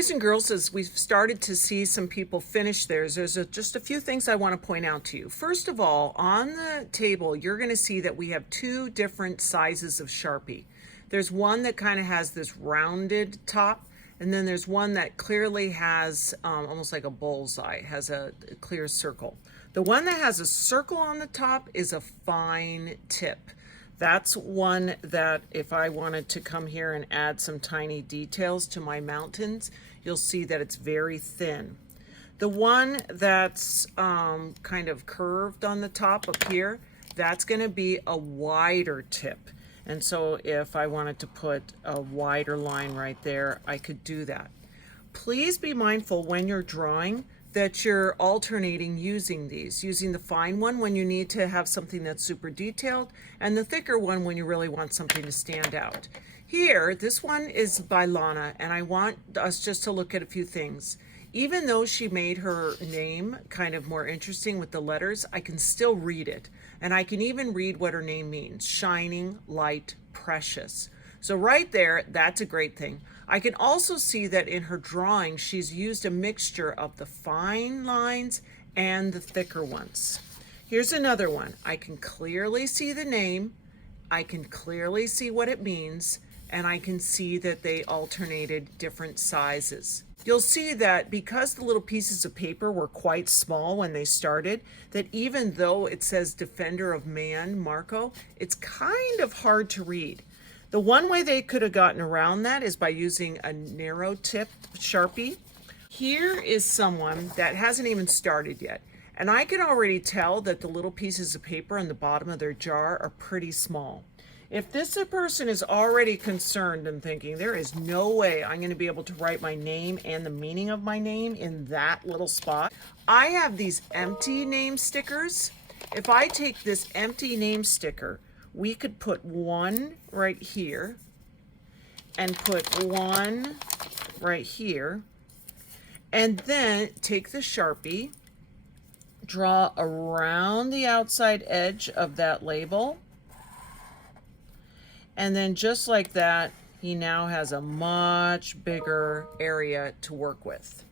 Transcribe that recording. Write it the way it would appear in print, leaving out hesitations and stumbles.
boys and girls, as we've started to see some people finish theirs, there's just a few things I want to point out to you. First of all, on the table, you're going to see that we have two different sizes of Sharpie. There's one that kind of has this rounded top, and then there's one that clearly has almost like a bullseye, has a clear circle. The one that has a circle on the top is a fine tip. That's one that if I wanted to come here and add some tiny details to my mountains, you'll see that it's very thin. The one that's kind of curved on the top up here, that's going to be a wider tip. And so if I wanted to put a wider line right there, I could do that. Please be mindful when you're drawing that you're alternating using these, using the fine one when you need to have something that's super detailed, and the thicker one when you really want something to stand out. Here, this one is by Lana, and I want us just to look at a few things. Even though she made her name kind of more interesting with the letters, I can still read it. And I can even read what her name means: shining, light, precious. So right there, that's a great thing. I can also see that in her drawing, she's used a mixture of the fine lines and the thicker ones. Here's another one. I can clearly see the name, I can clearly see what it means, and I can see that they alternated different sizes. You'll see that because the little pieces of paper were quite small when they started, that even though it says Defender of Man, Marco, it's kind of hard to read. The one way they could have gotten around that is by using a narrow tip Sharpie. Here is someone that hasn't even started yet, and I can already tell that the little pieces of paper on the bottom of their jar are pretty small. If this person is already concerned and thinking, there is no way I'm going to be able to write my name and the meaning of my name in that little spot, I have these empty name stickers. If I take this empty name sticker, we could put one right here and put one right here, and then take the Sharpie, draw around the outside edge of that label, and then just like that, he now has a much bigger area to work with.